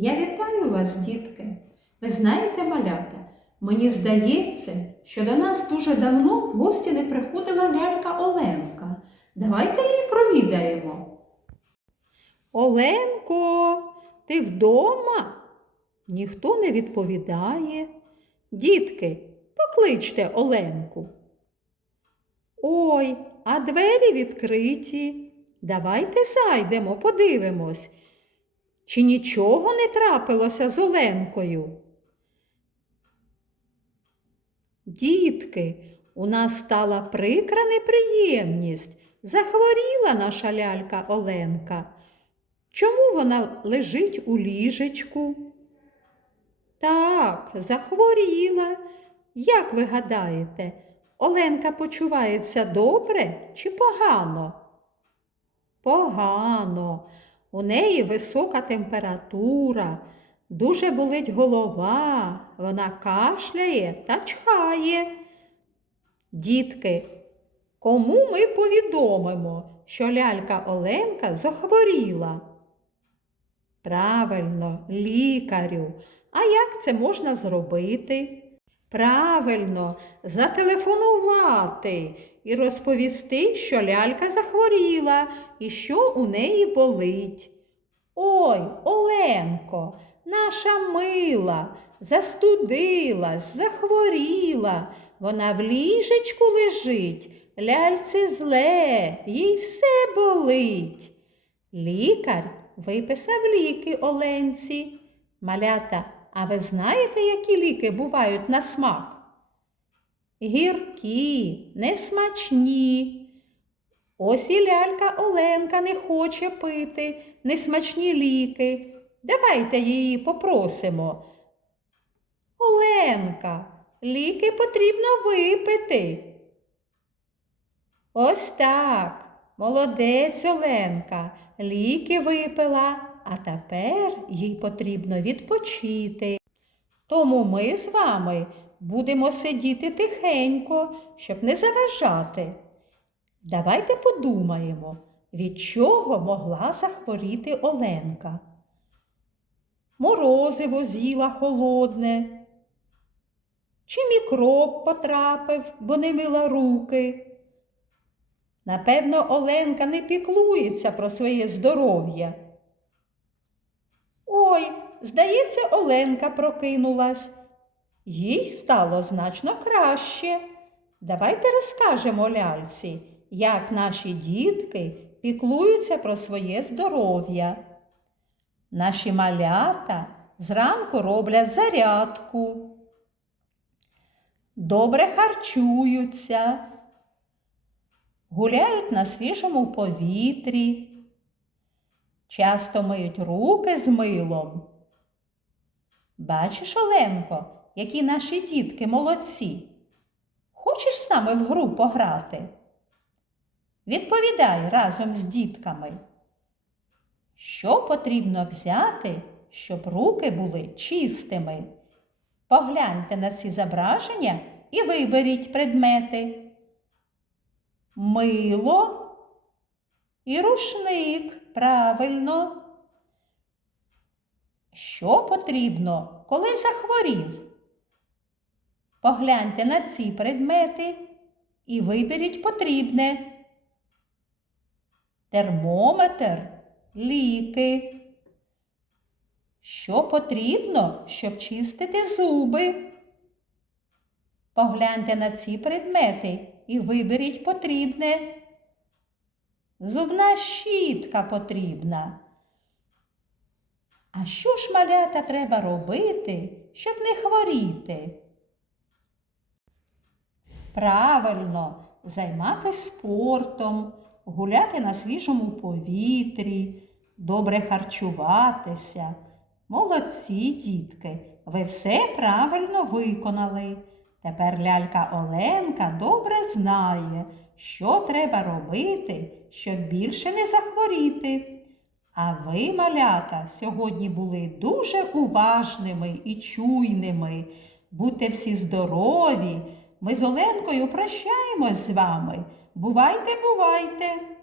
Я вітаю вас, дітки. Ви знаєте, малята, мені здається, що до нас дуже давно в гості не приходила лялька Оленка. Давайте її провідаємо. Оленко, ти вдома? Ніхто не відповідає. Дітки, покличте Оленку. Ой, а двері відкриті. Давайте зайдемо, подивимось. Чи нічого не трапилося з Оленкою? Дітки, у нас стала прикра неприємність. Захворіла наша лялька Оленка. Чому вона лежить у ліжечку? Так, захворіла. Як ви гадаєте, Оленка почувається добре чи погано? Погано. У неї висока температура, дуже болить голова, вона кашляє та чхає. Дітки, кому ми повідомимо, що лялька Оленка захворіла? Правильно, лікарю. А як це можна зробити? Правильно, зателефонувати і розповісти, що лялька захворіла і що у неї болить. Ой, Оленко, наша мила, застудилась, захворіла. Вона в ліжечку лежить, ляльці зле, їй все болить. Лікар виписав ліки Оленці. Малята, а ви знаєте, які ліки бувають на смак? Гіркі, несмачні. Ось і лялька Оленка не хоче пити несмачні ліки. Давайте її попросимо. Оленка, ліки потрібно випити. Ось так. Молодець Оленка, ліки випила, а тепер їй потрібно відпочити. Тому ми з вами будемо сидіти тихенько, щоб не заважати. Давайте подумаємо, від чого могла захворіти Оленка. Морозиво з'їла холодне, чи мікроб потрапив, бо не мила руки. Напевно, Оленка не піклується про своє здоров'я. Ой, здається, Оленка прокинулась. Їй стало значно краще. Давайте розкажемо ляльці, як наші дітки піклуються про своє здоров'я. Наші малята зранку роблять зарядку, добре харчуються, гуляють на свіжому повітрі, часто миють руки з милом. Бачиш, Оленко, які наші дітки молодці. Хочеш саме в гру пограти? Відповідай разом з дітками. Що потрібно взяти, щоб руки були чистими? Погляньте на ці зображення і виберіть предмети. Мило і рушник. Правильно. Що потрібно, коли захворів? Погляньте на ці предмети і виберіть потрібне. Термометр, ліки. Що потрібно, щоб чистити зуби? Погляньте на ці предмети і виберіть потрібне. Зубна щітка потрібна. А що ж малята треба робити, щоб не хворіти? Правильно, займатися спортом, гуляти на свіжому повітрі, добре харчуватися. Молодці, дітки, ви все правильно виконали. Тепер лялька Оленка добре знає, що треба робити, щоб більше не захворіти. А ви, малята, сьогодні були дуже уважними і чуйними. Будьте всі здорові. Ми з Оленкою прощаємось з вами. Бувайте, бувайте!